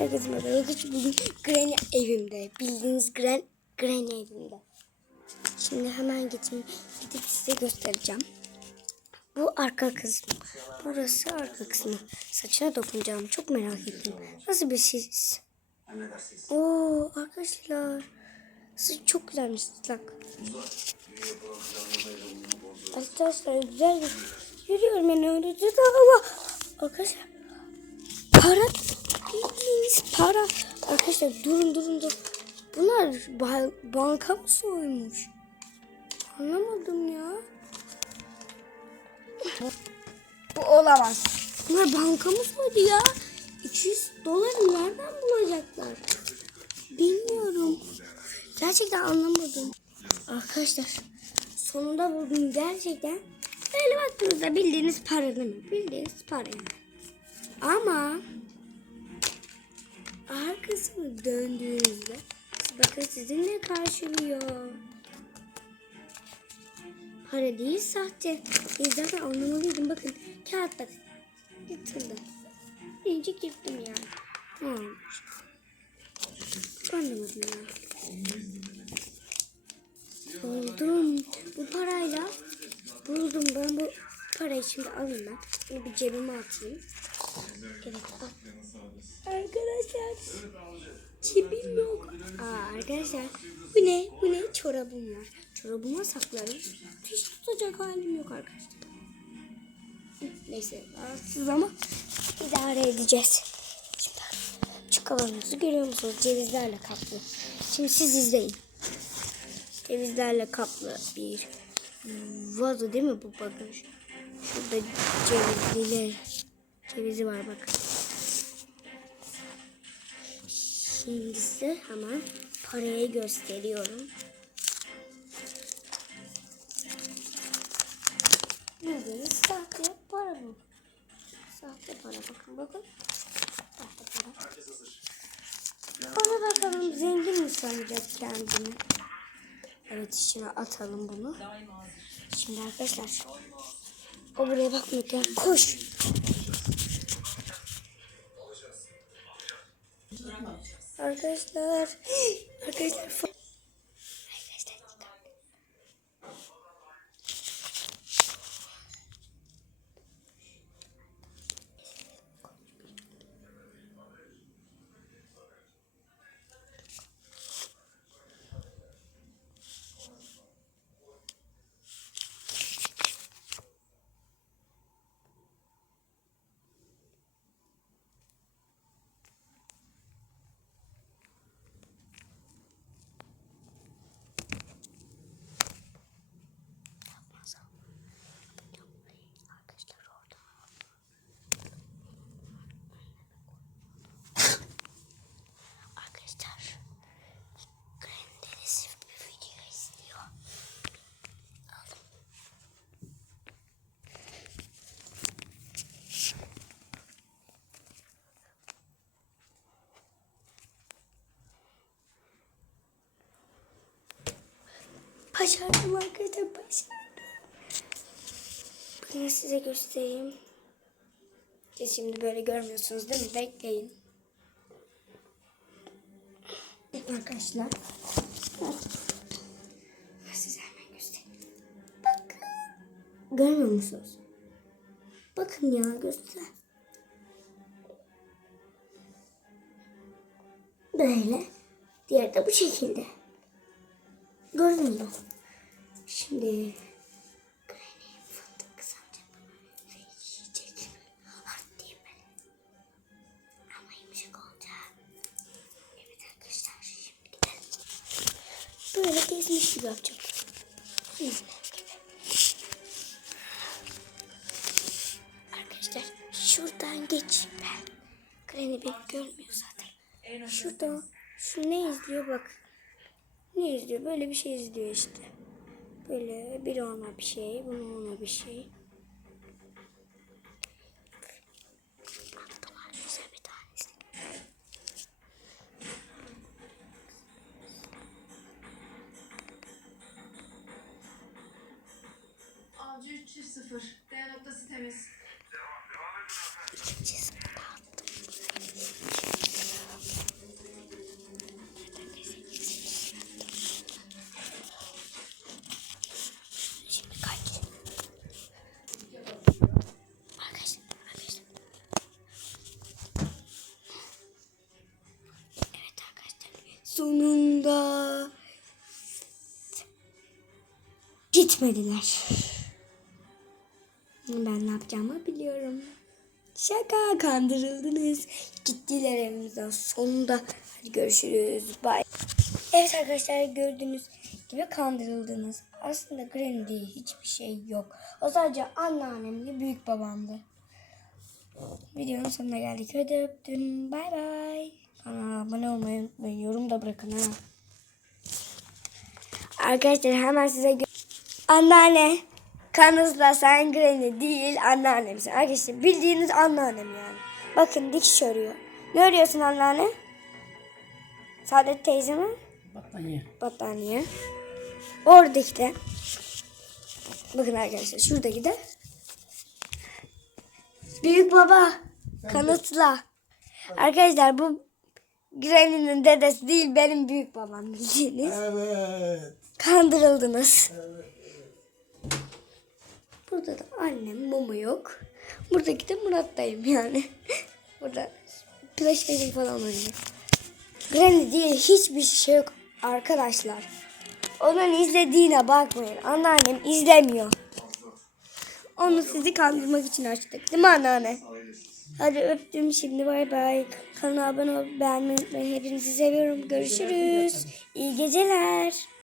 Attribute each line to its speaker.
Speaker 1: Herkese merhaba. Arkadaşlar bugün Granny evimde. Bildiğiniz Gran, Granny evimde. Şimdi hemen gidip, gidip size göstereceğim. Bu arka kısmı. Burası arka kısmı. Saçına dokunacağım. Çok merak ettim. Nasıl bir şey? Oo arkadaşlar. Saç çok güzelmiş ıslak. Arkadaşlar güzel yürüyorum ben öyle ama arkadaşlar para bildiğiniz para. Arkadaşlar durun durun dur. Bunlar ba- banka mı soymuş? Anlamadım ya.
Speaker 2: Bu olamaz.
Speaker 1: bunlar banka mı soydu ya? 200 doları nereden bulacaklar? Bilmiyorum. Gerçekten anlamadım. Arkadaşlar sonunda buldum. Gerçekten böyle baktığınızda bildiğiniz para değil mi? Bildiğiniz para yani. Ama arkasını döndüğünüzde bakın sizinle karşılıyor. Para değil sahte. Ben zaten anlamalıydım. Bakın kağıtta yırtıldı. İncik yırttım yani. Tamam. Anlamadım ya. Buldum. Bu parayla buldum. Ben bu parayı şimdi alayım ben. Bunu bir cebime atayım. Evet al. Cebim yok. Aa, arkadaşlar. Bu ne? Bu ne? Çorabım var. Çorabıma saklarım. Hiç tutacak halim yok arkadaşlar. Neyse rahatsız ama idare edeceğiz. Şimdi şu kavanozu görüyor musunuz? Cevizlerle kaplı. Şimdi siz izleyin. Cevizlerle kaplı bir vazo değil mi bu bakın. Şurada cevizliler. Cevizi var bakın. Şimdi size hemen parayı gösteriyorum. Bildiğiniz sahte para bu. Sahte para bakın bakın. Sahte para. Bana bakalım zengin mi sanacak kendini? Evet içine atalım bunu. Şimdi arkadaşlar o buraya bakmıyorken koş. Arkadaşlar. Arkadaşlar. Arkadaşlar orada. Arkadaşlar. Grandelis bir video izliyor. Aldım. Başardım arkadaşlar başardım. Ben size göstereyim. Siz şimdi böyle görmüyorsunuz değil mi? Bekleyin. Arkadaşlar. Size hemen göstereyim. Bakın. Görmüyor musunuz? Bakın ya göster. Böyle. Diğeri de bu şekilde. Gördünüz mü? Şimdi Granny fındık kısaltacak ve yiyecek. Hard değil mi? Ama yumuşak olacak. Evet arkadaşlar şimdi gidelim. Böyle gezmiş gibi yapacak. Arkadaşlar şuradan geç ben. Granny beni görmüyor zaten. Şurada şu ne izliyor bak. Ne izliyor? Böyle bir şey izliyor işte. Böyle bir ona bir şey, bunu ona bir şey. Gitmediler. Ben ne yapacağımı biliyorum. Şaka kandırıldınız. Gittiler evimizden sonunda. Hadi görüşürüz. Bye. Evet arkadaşlar gördüğünüz gibi kandırıldınız. Aslında Granny diye hiçbir şey yok. O sadece anneannemle büyük babamdı. Videonun sonuna geldik. Hadi öptüm. Bay bay. Kanala abone olmayı unutmayın. Yorum da bırakın ha. Arkadaşlar hemen size Anneanne. Kanızla sen Granny değil anneannemsin. Arkadaşlar bildiğiniz anneannem yani. Bakın dikiş örüyor. Ne örüyorsun anneanne? Saadet teyze mi?
Speaker 3: Battaniye.
Speaker 1: Battaniye. Oradaki de. Bakın arkadaşlar şuradaki de. Büyük baba. Kanıtla. Arkadaşlar bu Granny'nin dedesi değil benim büyük babam bildiğiniz.
Speaker 3: Evet.
Speaker 1: Kandırıldınız. Burada da annem Momo yok. Buradaki de Murat dayım yani. Burada PlayStation falan oynuyor. Granny diye hiçbir şey yok arkadaşlar. Onun izlediğine bakmayın. Anneannem izlemiyor. Onu sizi kandırmak için açtık. Değil mi anneanne? Hadi öptüm şimdi bay bay. Kanala abone ol, beğenmeyi unutmayın. Hepinizi seviyorum. Görüşürüz. İyi geceler.